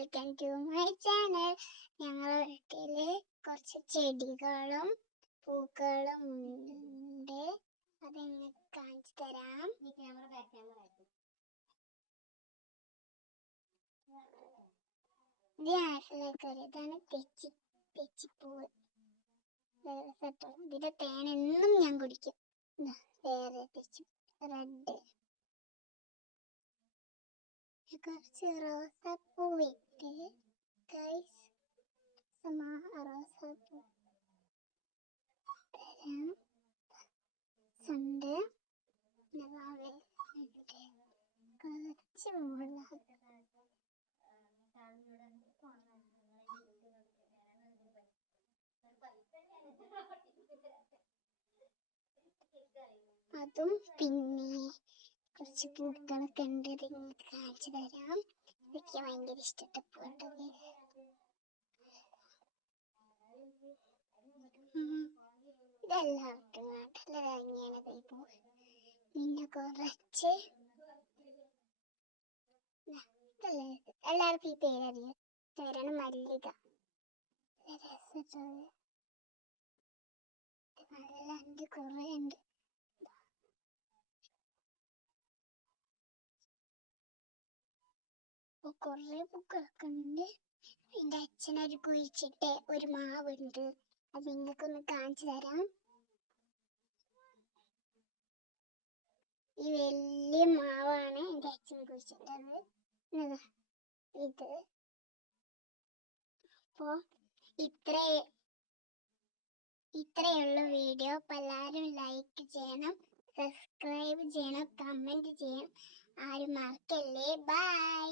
Welcome to my channel. ഞങ്ങളുടെ വീട്ടിൽ കുറച്ച് ചെടികളും പൂക്കളും ഉണ്ട്. അത് നിങ്ങൾക്ക് കാണിച്ചു തരാം. ഇത് നാട്ടിലേക്കൊരു ഇതാണ് തെച്ചിപ്പൂവ്. ഇതിന്റെ തേൻ എന്നും ഞാൻ കുടിക്കും. വേറെ തെച്ചി റെഡ്, കുറച്ച് റോസാപ്പൂ ഇട്ട് ഗൈസ്, റോസാപ്പൂ തരാം. ഉണ്ട് കുറച്ച് മുളക്, അതും പിന്നെ കുറച്ച് പൂക്കളൊക്കെ ഉണ്ട്. ഇത് നിങ്ങൾക്ക് കാണിച്ചു തരാം. ഇതൊക്കെ ഭയങ്കര ഇഷ്ടപ്പെട്ടത്. ഇതെല്ലാവർക്കും നല്ല ഭംഗിയാണ്. ഈ പൂ പിന്നെ കുറച്ച് എല്ലാവർക്കും ഈ പേരറിയാം. പേരാണ് മല്ലിക. രസമുണ്ട്, നല്ല ഉണ്ട്, കുറേ ഉണ്ട്. കുറേ പൂക്കളൊക്കെ ഉണ്ട്. എൻ്റെ അച്ഛനൊരു കുഴിച്ചിട്ട് ഒരു മാവുണ്ട്. അത് നിങ്ങൾക്കൊന്ന് കാണിച്ചു തരാം. ഈ വലിയ മാവാണ് എൻ്റെ അച്ഛൻ കുഴിച്ചിട്ടത്. ഇത് അപ്പോൾ ഇത്രയുള്ള വീഡിയോ. അപ്പോൾ എല്ലാവരും ലൈക്ക് ചെയ്യണം, സബ്സ്ക്രൈബ് ചെയ്യണം, കമൻറ്റ് ചെയ്യണം. ആരും മറക്കല്ലേ. ബൈ.